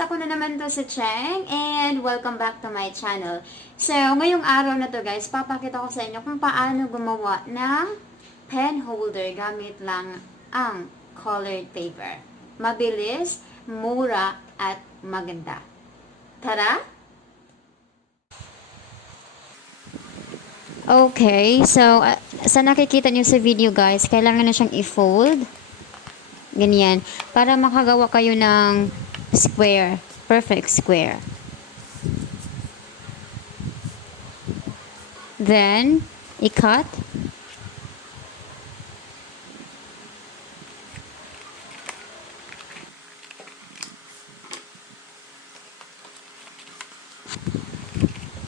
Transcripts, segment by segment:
Ako na naman to si Cheng and welcome back to my channel. So, ngayong araw na to guys, papakita ko sa inyo kung paano gumawa ng pen holder gamit lang ang colored paper. Mabilis, mura, at maganda. Tara! Okay, so sa nakikita nyo sa video guys, kailangan na siyang i-fold. Ganyan. Para makagawa kayo ng square. Perfect square. Then, i-cut.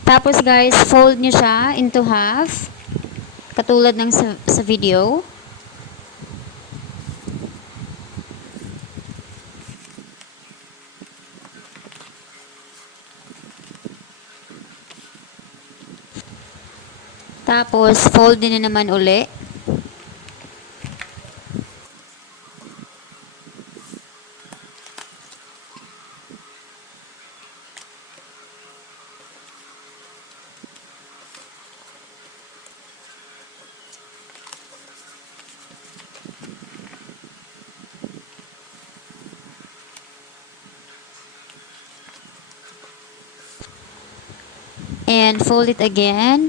Tapos guys, fold nyo siya into half. Katulad ng sa video. Tapos, fold din na naman uli. And fold it again.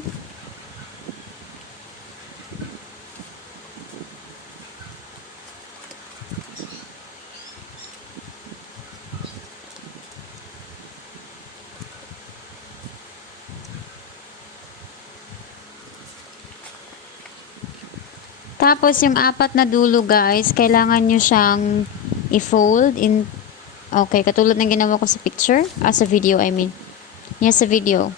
Tapos, yung apat na dulo, guys, kailangan nyo siyang i-fold in, okay, katulad ng ginawa ko sa picture, sa video, I mean. Yan sa video.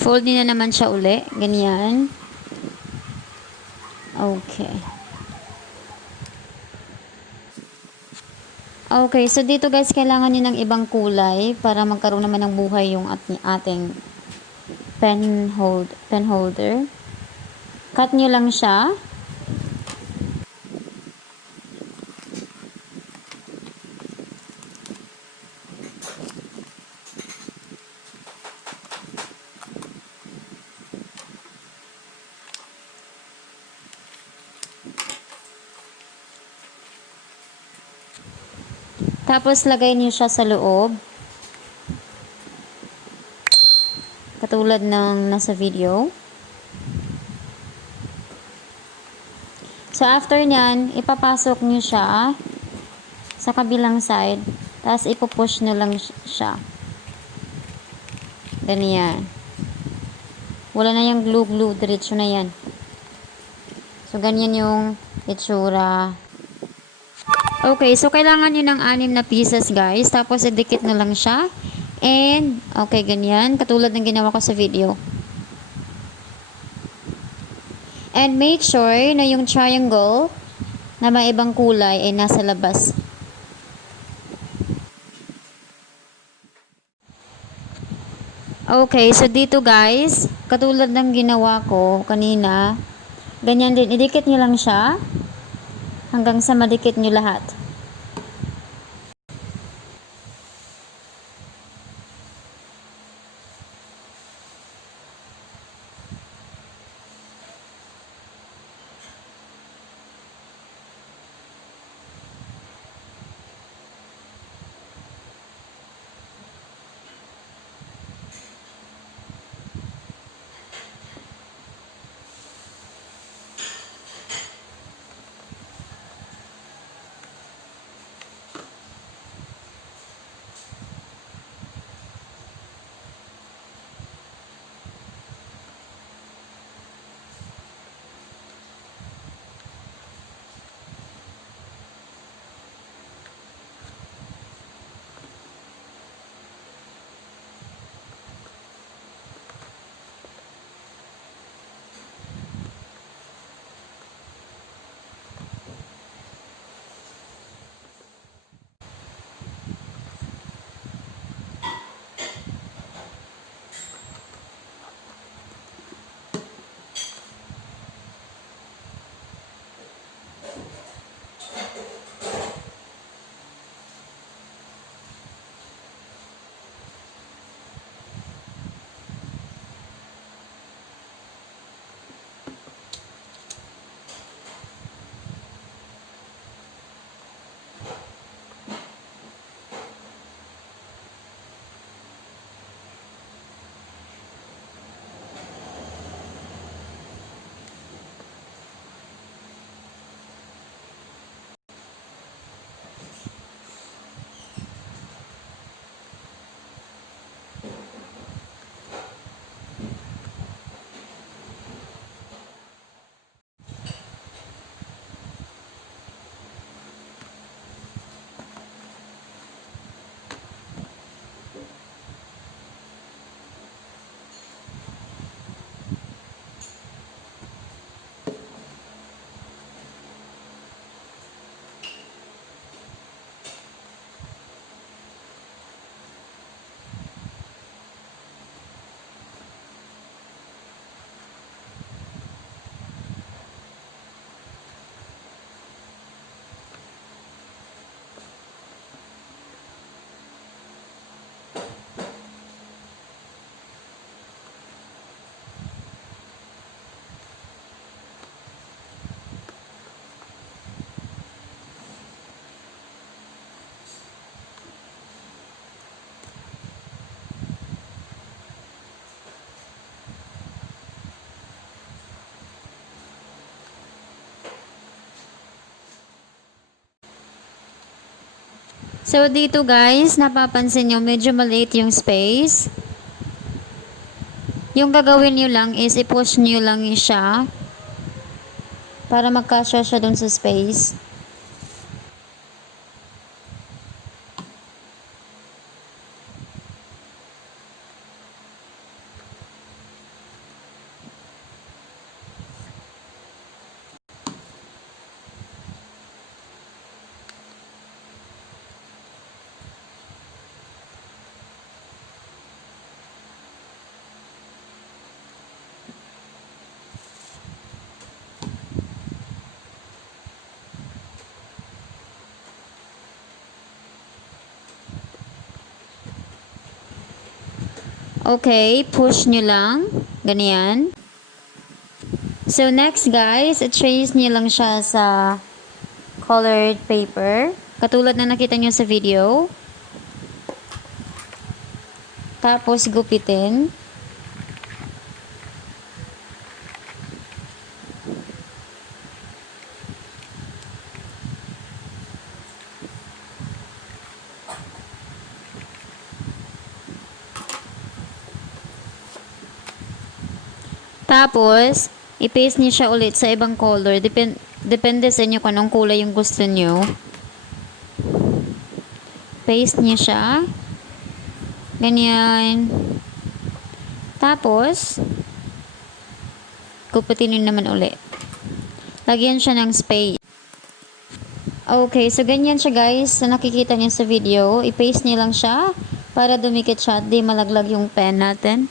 Fold din na naman siya uli. Ganyan. Okay. Okay, so dito guys, kailangan nyo ng ibang kulay para magkaroon naman ng buhay yung ating pen holder. Cut nyo lang siya. Tapos, lagay niyo siya sa loob. Katulad ng nasa video. So, after nyan, ipapasok niyo siya sa kabilang side. Tapos, ipupush nyo lang siya. Ganyan. Wala na yung glue. Diretso na yan. So, ganyan yung itsura. Okay, so kailangan nyo ng 6 na pieces guys. Tapos idikit na lang siya. And, okay, ganyan. Katulad ng ginawa ko sa video. And make sure na yung triangle na may ibang kulay ay nasa labas. Okay, so dito guys, katulad ng ginawa ko kanina, ganyan din. Idikit nyo lang siya hanggang sa madikit nyo lahat. So, dito guys, napapansin nyo, medyo maliit yung space. Yung gagawin nyo lang is, i-push nyo lang siya para magkasya siya dun sa space. Okay, push nyo lang. Ganyan. So, next guys, i-trace nyo lang siya sa colored paper. Katulad na nakita nyo sa video. Tapos, gupitin. Tapos, i-paste niyo siya ulit sa ibang color. Depende sa inyo kung anong kulay yung gusto niyo. Paste niyo siya. Ganyan. Tapos, kupitin niyo naman ulit. Lagyan siya ng space. Okay, so ganyan siya guys. So, nakikita niyo sa video. I-paste niyo lang siya para dumikit siya at di malaglag yung pen natin.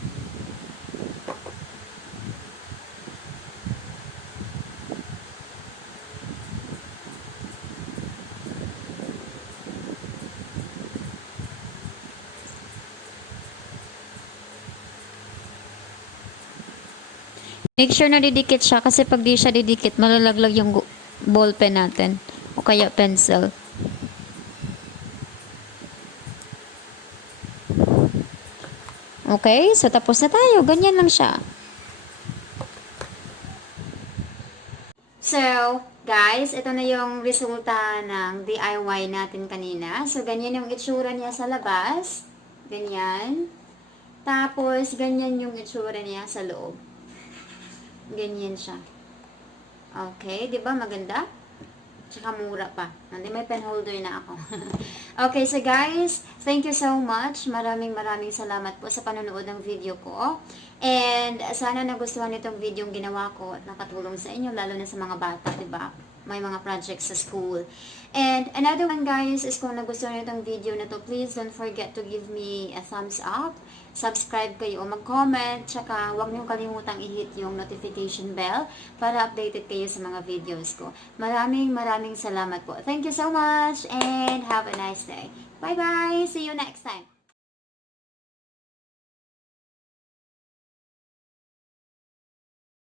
Make sure na didikit siya kasi pag di siya didikit, malalaglag yung ball pen natin o kaya pencil. Okay, so tapos na tayo. Ganyan lang siya. So, guys, ito na yung resulta ng DIY natin kanina. So, ganyan yung itsura niya sa labas. Ganyan. Tapos, ganyan yung itsura niya sa loob. Ganyan siya. Okay, di ba maganda? Tsaka mura pa. Hindi, may pen holder na ako. Okay, so guys, thank you so much. Maraming salamat po sa panonood ng video ko. And sana nagustuhan itong video yung ginawa ko at nakatulong sa inyo, lalo na sa mga bata, di ba? May mga projects sa school. And another one guys is kung nagustuhan nyo itong video na to, please don't forget to give me a thumbs up. Subscribe kayo o mag-comment. Tsaka huwag niyong kalimutang i-hit yung notification bell para updated kayo sa mga videos ko. Maraming salamat po. Thank you so much and have a nice day. Bye-bye! See you next time!